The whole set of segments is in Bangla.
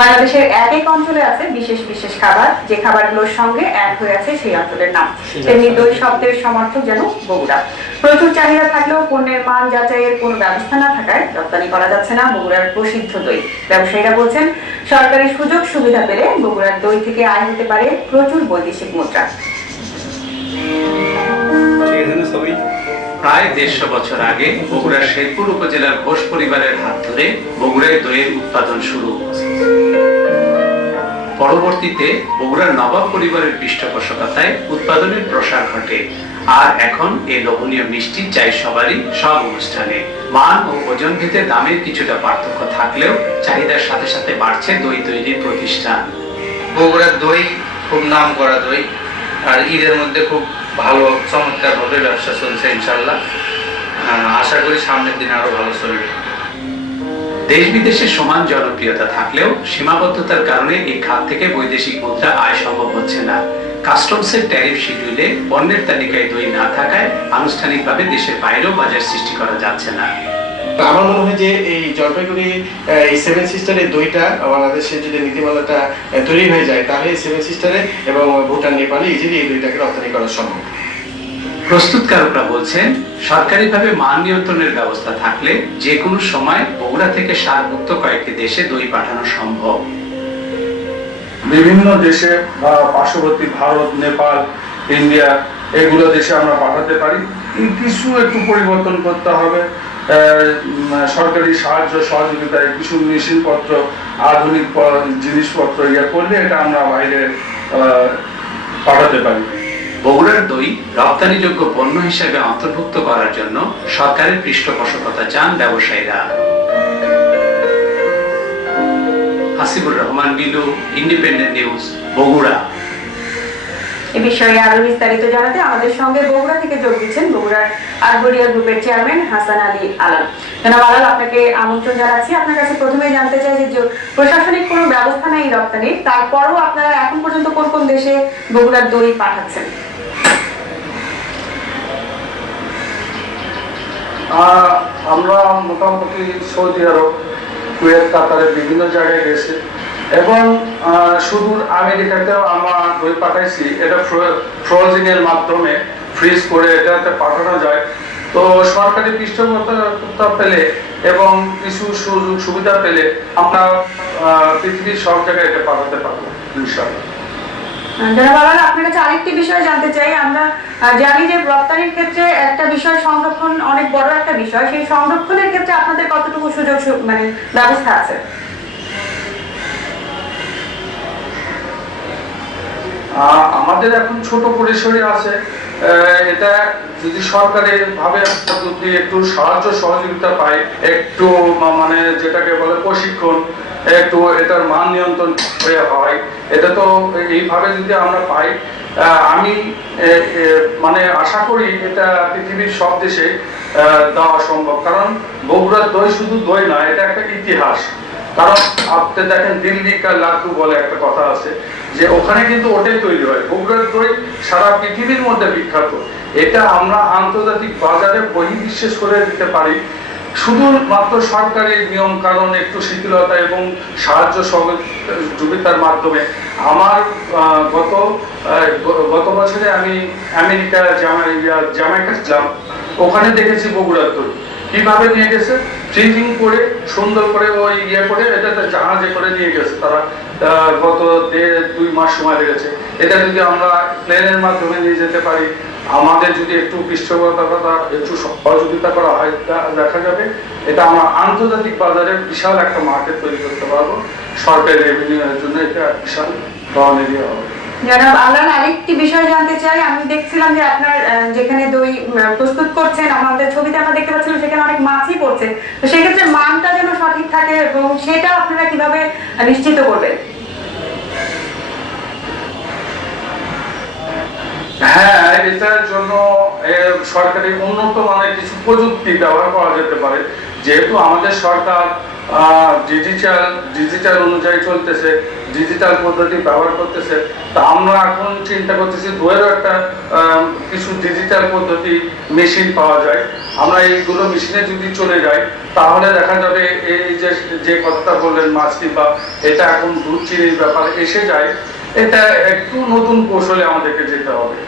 বাংলাদেশের এক এক অঞ্চলে আছে বিশেষ বিশেষ খাবার, যে খাবারগুলোর সঙ্গে এক হয়ে আছে সেই অঞ্চলের নাম। তেমনি দই শব্দের সমর্থক যেন বগুড়া। প্রচুর চাহিদা থাকলেও পণ্যের মান যাচাইয়ের কোনো ব্যবস্থা না থাকায় রপ্তানি করা যাচ্ছে না বগুড়ার প্রসিদ্ধ দই। ব্যবসায়ীরা বলছেন, সরকারি সুযোগ সুবিধা পেলে বগুড়ার দই থেকে আয় হতে পারে প্রচুর বৈদেশিক মুদ্রা। প্রায় 150 বছর আগে বগুড়ার শেরপুর উপজেলার ঘোষ পরিবারের হাত ধরে বগুড়ায় দইয়ের উৎপাদন শুরু। পরবর্তীতে বগুড়ার নবাব পরিবারের পৃষ্ঠপোষকতায় উৎপাদনের প্রসার ঘটে। আর এখন এই লোভনীয় মিষ্টি চাই সবারই, সব অনুষ্ঠানে। মান ও ওজন ভেদে দামের কিছুটা পার্থক্য থাকলেও চাহিদার সাথে সাথে বাড়ছে দই তৈরির প্রতিষ্ঠান। বগুড়ার দই খুব নাম করা দই, আর ঈদের মধ্যে খুব ভালো চমৎকার ভাবে ব্যবসা চলছে ইনশাল্লাহ। আশা করি সামনের দিন আরো ভালো চলবে। দেশ বিদেশে সমান জনপ্রিয়তা থাকলেও সীমাবদ্ধতার কারণে এই খাত থেকে বৈদেশিক মুদ্রা আয় সম্ভব হচ্ছে না। কাস্টমসের ট্যারিফ শিডিউলে পণ্যের তালিকায় দই না থাকায় আনুষ্ঠানিকভাবে দেশের বাইরেও বাজার সৃষ্টি করা যাচ্ছে না। আমার মনে হয় যে এই জলপাইগুড়ি এই 7 সিস্টারের দইটা বাংলাদেশের যদি নীতিমালাটা তৈরি হয়ে যায়, তাহলে 7 সিস্টারে এবং ভুটান নেপালে ইজিলি এই দইটাকে রপ্তানি করা সম্ভব। প্রস্তুতকারকরা বলছেন, সরকারিভাবে মান নিয়ন্ত্রণের ব্যবস্থা থাকলে যে কোনো সময় বগুড়া থেকে সারমুক্ত কয়েকটি দেশে দই পাঠানো সম্ভব। বিভিন্ন দেশে পার্শ্ববর্তী ভারত, নেপাল, ইন্ডিয়া এগুলো দেশে আমরা পাঠাতে পারি। কিছু একটু পরিবর্তন করতে হবে, সরকারি সাহায্য সহযোগিতায় কিছু মেশিনপত্র, আধুনিক জিনিসপত্র করলে এটা আমরা বাইরে পাঠাতে পারি। বগুড়ার দই রপ্তানিযোগ্য পণ্য হিসেবে অন্তর্ভুক্ত করার জন্য সরকারের পৃষ্ঠপোষকতা চান ব্যবসায়ীরা। Hasibur Rahman Bilu, Independent News, Bogura. এ বিষয়ে আরো বিস্তারিত জানাতে আমাদের সঙ্গে বগুড়া থেকে যোগ দিচ্ছেন বগুড়ার আরবরিয়া গ্রুপের চেয়ারম্যান হাসান আলী আলাল। জনাব আলাল, আপনাকে আমন্ত্রণ জানাচ্ছি। আপনার কাছে প্রথমেই জানতে চাই যে প্রশাসনিক কোনো ব্যবস্থা নেই রপ্তানির, তারপরও আপনারা এখন পর্যন্ত কোন কোন দেশে বগুড়ার দই পাঠাচ্ছেন? আমরা মোটামুটি সৌদি আরব, কুয়েত, কাতারের বিভিন্ন জায়গায় গেছি এবং সুদূর আমেরিকাতেও আমরা দই পাঠাইছি। এটা ফ্রোজিং এর মাধ্যমে ফ্রিজ করে এটাতে পাঠানো যায়। তো সরকারি পৃষ্ঠপোষকতা পেলে এবং কিছু সুযোগ সুবিধা পেলে আমরা পৃথিবীর সব জায়গায় এটা পাঠাতে পারবো ইনশাআল্লাহ। জনাব আলাল, আপনার কাছে আরেকটি বিষয় জানতে চাই। আমরা জানি যে রপ্তানির ক্ষেত্রে একটা বিষয় সংরক্ষণ অনেক বড় একটা বিষয়, সেই সংরক্ষণের ক্ষেত্রে আপনাদের কতটুকু সুযোগ ব্যবস্থা আছে? আমাদের এখন ছোট পরিসরে আছে। এটা যদি সরকারি ভাবে যদি একটু সাহায্য সহযোগিতা পাই, একটু মানে যেটাকে বলে প্রশিক্ষণ, একটু এটার মান নিয়ন্ত্রণ হয়, এটা তো এইভাবে যদি আমরা পাই, আমি মানে আশা করি এটা পৃথিবীর সব দেশে দেওয়া সম্ভব। কারণ বগুড়ার দই শুধু দই না, এটা একটা ইতিহাস। কারণ আপনি দেখেন দিল্লি কা লাড্ডু বলে একটা কথা আছে, যে ওখানে কিন্তু ওটাই তৈরি হয়। বগুড়ার দই সারা পৃথিবীর মধ্যে বিখ্যাত। এটা আমরা আন্তর্জাতিক বাজারে বহির্বিশ্বাস করে দিতে পারি শুধুমাত্র সরকারি নিয়ম কারণ, একটু শিথিলতা এবং সাহায্য সহযোগিতার মাধ্যমে। আমার গত বছরে আমি আমেরিকা জামাইকা ছিলাম, ওখানে দেখেছি বগুড়ার দই কিভাবে নিয়ে গেছে, ফ্রিজিং করে সুন্দর করে ওই করে এটাতে জাহাজে করে নিয়ে গেছে তারা। গত 1.5-2 মাস সময় লেগেছে। এটা যদি আমরা প্লেনের মাধ্যমে নিয়ে যেতে পারি, আমাদের যদি একটু পৃষ্ঠপোষকতা একটু সহযোগিতা করা হয়, দেখা যাবে এটা আমরা আন্তর্জাতিক বাজারে বিশাল একটা মার্কেট তৈরি করতে পারবো। সরকারি রেভিনিউর জন্য এটা বিশাল বড় এরিয়া হবে। জনাব আলাল, আরেকটি বিষয় জানতে চাই। আমি দেখছিলাম যে আপনার যেখানে দই প্রস্তুত করছেন, আমাদের ছবিতে আমরা দেখতে পাচ্ছিলাম সেখানে অনেক মাছই পড়ছে। তো সেক্ষেত্রে মানটা যেন সঠিক থাকে এবং সেটা আপনারা কিভাবে নিশ্চিত করবেন? হ্যাঁ, এটার জন্য সরকারি উন্নত মানের কিছু প্রযুক্তি ব্যবহার করা যেতে পারে। যেহেতু আমাদের সরকার ডিজিটাল অনুযায়ী চলতেছে, ডিজিটাল পদ্ধতি ব্যবহার করতেছে। তা আমরা এখন চিন্তা করতেছি দইয়েরও একটা কিছু ডিজিটাল পদ্ধতি মেশিন পাওয়া যায়। আমরা এইগুলো মেশিনে যদি চলে যাই তাহলে দেখা যাবে এই যে কথাটা বললেন মাছ কিংবা এটা এখন দুধ চিনির ব্যাপার এসে যায়, এটা একটু নতুন কৌশলে আমাদেরকে যেতে হবে।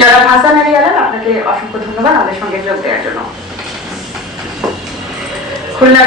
জনাব হাসান আলী আলম, আপনাকে অসংখ্য ধন্যবাদ আমাদের সঙ্গে যোগ দেওয়ার জন্য। খুলনা